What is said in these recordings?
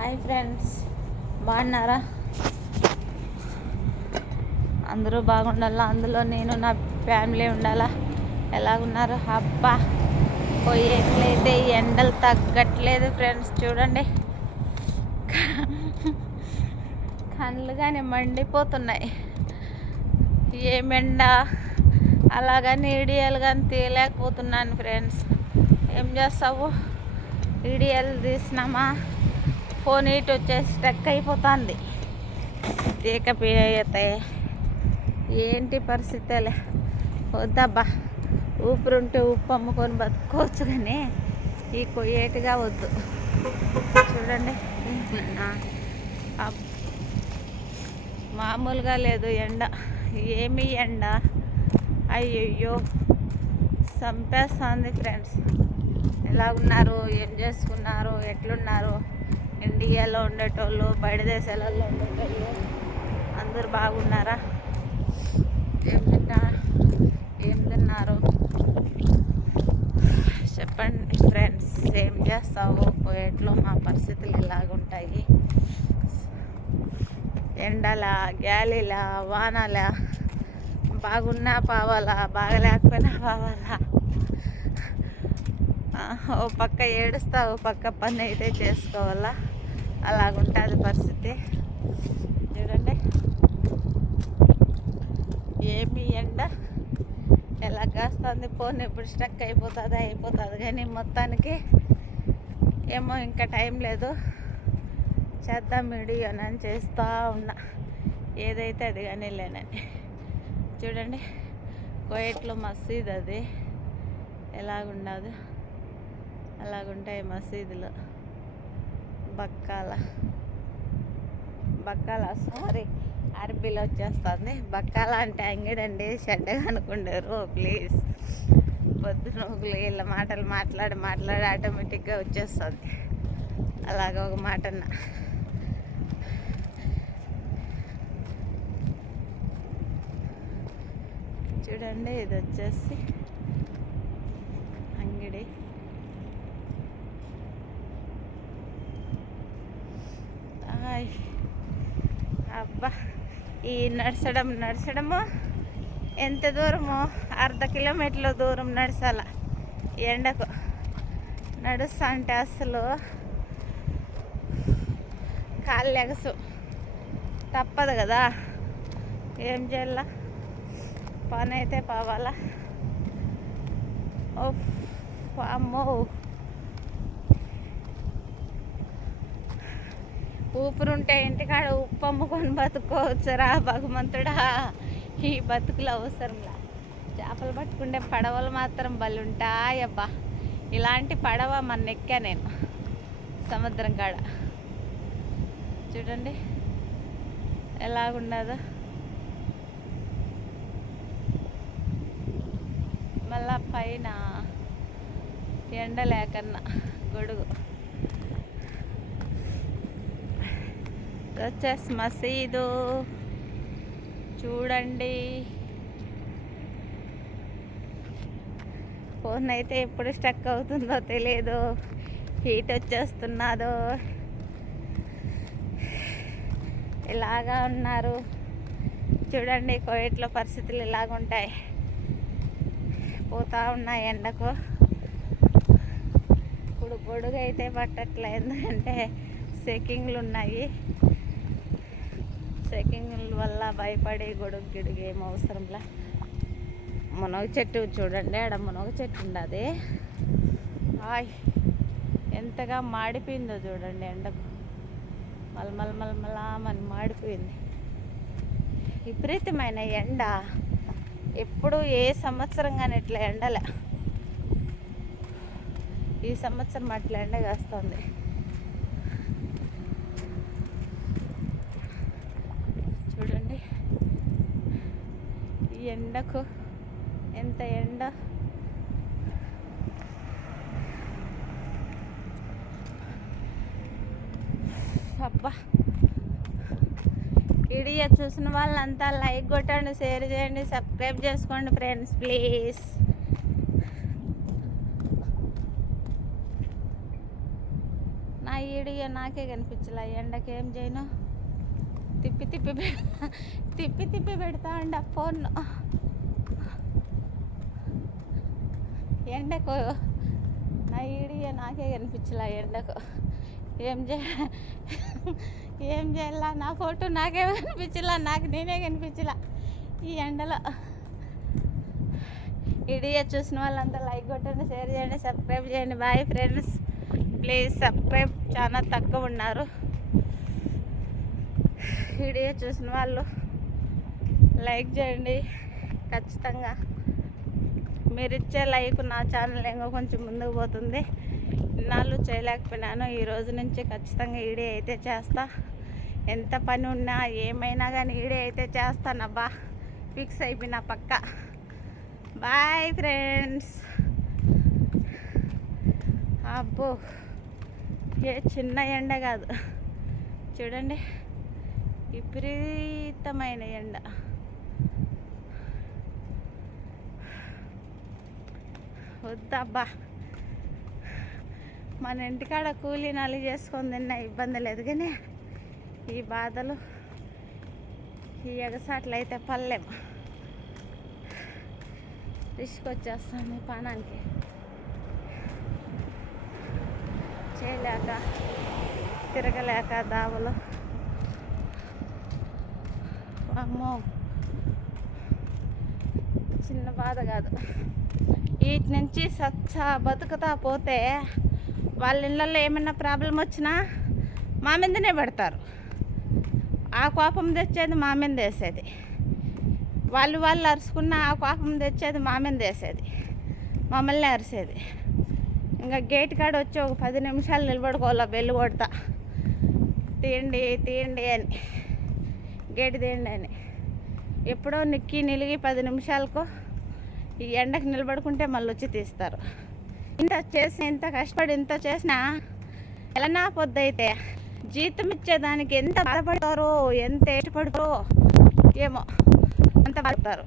Hi friends బాగున్నారా? అందరూ బాగుండాలా? అందులో నేను నా ఫ్యామిలీ ఉండాలా? ఎలాగున్నారు? అబ్బా పోయేట్లయితే ఈ ఎండలు తగ్గట్లేదు ఫ్రెండ్స్ చూడండి. కళ్ళు కానీ మండిపోతున్నాయి. ఏమెండ అలాగని ఈడియలు కానీ తీయలేకపోతున్నాను ఫ్రెండ్స్. ఏం చేస్తావు? ఈడియలు తీసినామా? ఫోన్ ఎయిట్ వచ్చేసి స్టక్ అయిపోతుంది. అయితే ఏంటి పరిస్థితులే? వద్దబ్బా ఊపిరుంటే ఉప్పు అమ్ముకొని బతుకోవచ్చు కానీ ఈ కొయ్యేటిగా వద్దు. చూడండి. మామూలుగా లేదు ఎండ. ఏమి ఎండ? అయ్యయ్యో చంపేస్తుంది ఫ్రెండ్స్. ఎలా ఉన్నారు? ఏం చేసుకున్నారు? ఎట్లున్నారు? ఇండియాలో ఉండేటోళ్ళు బయట దేశాలలో ఉండేటోళ్ళు అందరూ బాగున్నారా? ఏం తింటా ఏం తిన్నారు? చెప్పండి ఫ్రెండ్స్ ఏం చేస్తావు? పోయేట్లో మా పరిస్థితులు ఇలాగుంటాయి ఎండల గాలిలా వానల? బాగున్నా పావాలా బాగలేకపోయినా పావాలా ఓ పక్క ఏడుస్తా ఓ పక్క పని అయితే చేసుకోవాలా? అలాగుంటుంది పరిస్థితి. చూడండి. ఏమి ఎండ? ఎలా కాస్తుంది? ఫోన్ ఎప్పుడు స్టక్ అయిపోతుంది అయిపోతుంది. కానీ మొత్తానికి ఏమో ఇంకా టైం లేదు. చేద్దాం వీడియోనని చేస్తూ ఉన్నా. ఏదైతే అది కానీ లేనని చూడండి. కోయట్లో మసీద్ అది ఎలాగుండదు. అలాగుంటాయి మసీదులు. బక్కాల. బక్కాల సారీ అరబీలో వచ్చేస్తుంది. బక్కాల అంటే అంగిడండి చెడ్డగా అనుకుంటారు ప్లీజ్ పొద్దున వీళ్ళ మాటలు మాట్లాడి మాట్లాడి ఆటోమేటిక్గా వచ్చేస్తుంది. అలాగ ఒక మాట అన్న చూడండి ఇది వచ్చేసి అంగడి. హాయ్. అబ్బా ఈ నడచడం నడచడము ఎంత దూరము? అర్ధ కిలోమీటర్ల దూరం నడచాల ఎండకు నడుస్తా అంటే అసలు కాళ్ళు ఎగసు. తప్పదు కదా. ఏం చేయాల? పని అయితే పోవాలా. ఓ అమ్మో ఊపిరుంటే ఇంటికాడ ఉప్పు అమ్ముకొని బతుకోవచ్చురా భగవంతుడా? ఈ బతుకులు అవసరంలా. చేపలు పట్టుకుంటే పడవలు మాత్రం బలుంటాయబ్బా. ఇలాంటి పడవ మన ఎక్కా నేను సముద్రం కాడ. చూడండి ఎలాగున్నదో. మళ్ళా పైన ఎండ లేకన్నా గొడుగు. ఇది వచ్చేసి మసీదు. చూడండి. ఫోన్ అయితే ఎప్పుడు స్టక్ అవుతుందో తెలియదు హీట్ వచ్చేస్తున్నాదో. ఇలాగా ఉన్నారు? చూడండి కోయిట్లో పరిస్థితులు ఇలాగుంటాయి పోతా ఉన్నాయి ఎండకు. ఇప్పుడు గొడుగు అయితే పట్టట్లేదు. ఎందుకంటే సెకింగ్లు ఉన్నాయి ట్రెక్కింగ్ వల్ల భయపడి గొడుగు గిడుగు ఏం అవసరంలా మునగ చెట్టు చూడండి ఆడ మునగ చెట్టు ఉండదు ఆయ్ ఎంతగా మాడిపోయిందో చూడండి ఎండకు. మలమల మలమలామని మాడిపోయింది. విపరీతమైన ఎండ. ఎప్పుడు ఏ సంవత్సరం కానీ ఇట్లా ఎండలే. ఈ సంవత్సరం అట్లా ఎండ కాస్తుంది చూడండి ఈ ఎండకు ఎంత ఎండ? అబ్బా. వీడియో చూసిన వాళ్ళంతా లైక్ కొట్టండి షేర్ చేయండి సబ్స్క్రైబ్ చేసుకోండి ఫ్రెండ్స్ ప్లీజ్. నా ఈడిగా నాకే కనిపించలే ఎండకేం ఏం చేయను? తిప్పి తిప్పి తిప్పి తిప్పి పెడతా అండి ఆ ఫోన్ ఎండకు నా ఈడిగా నాకే కనిపించలే ఎండకు. ఏం చే ఏం చేయాల? నా ఫోటో నాకే కనిపించలా? నాకు నేనే కనిపించలా? ఈ ఎండలో. ఇడియా చూసిన వాళ్ళంతా లైక్ కొట్టండి షేర్ చేయండి సబ్స్క్రైబ్ చేయండి. Bye friends. Please subscribe. చాలా తక్కువ ఉన్నారు. వీడియో చూసిన వాళ్ళు లైక్ చేయండి. ఖచ్చితంగా మీరు ఇచ్చే లైక్ నా ఛానల్ ఇంకా కొంచెం ముందుకు పోతుంది. ఇన్నాళ్ళు చేయలేకపోయినాను. ఈ రోజు నుంచి ఖచ్చితంగా ఈడే అయితే చేస్తా. ఎంత పని ఉన్నా ఏమైనా కానీ ఈడే అయితే చేస్తానబ్బా ఫిక్స్ అయిపోయిన పక్క. బాయ్ ఫ్రెండ్స్ అబ్బో ఏ చిన్న ఎండ కాదు. చూడండి. విపరీతమైన ఎండ. వద్దబ్బా. మన ఇంటికాడ కూలీ నలి చేసుకొని తిన్న ఇబ్బంది లేదు కానీ ఈ బాధలు ఈ ఎగసాట్లు అయితే పల్లెం రిస్క్ వచ్చేస్తుంది పానానికి. చేయలేక తిరగలేక దావలు. అమ్మో. చిన్న బాధ కాదు. వీటి నుంచి సచ్చ బతుకుతా పోతే వాళ్ళ ఇళ్ళల్లో ఏమైనా ప్రాబ్లం వచ్చినా మా మీదనే పెడతారు. ఆ కోపం తెచ్చేది మా మీద వేసేది. వాళ్ళు వాళ్ళు అరుచుకున్న ఆ కోపం తెచ్చేది మా మీద వేసేది. మమ్మల్ని అరిసేది. ఇంకా గేట్ కాడ వచ్చి ఒక పది నిమిషాలు నిలబడుకోవాలా బెల్లు కొడతా. తీయండి తీయండి అని. గేట్ అని. ఎప్పుడో నిక్కి నిలిగి పది నిమిషాలకు ఈ ఎండకు నిలబడుకుంటే మళ్ళీ వచ్చి తీస్తారు. ఇంత చేసి ఇంత కష్టపడి ఇంత చేసినా ఎలా పొద్దు జీతం ఇచ్చేదానికి ఎంత బాధపడతారో ఎంత ఇష్టపడతారో ఏమో అంత పడతారు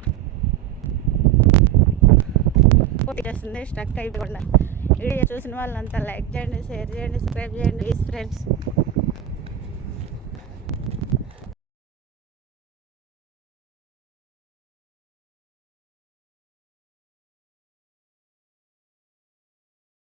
చేస్తుంది స్టక్ అయిపోకుండా. వీడియో చూసిన వాళ్ళంతా లైక్ చేయండి షేర్ చేయండి సబ్స్క్రైబ్ చేయండి ఫ్రెండ్స్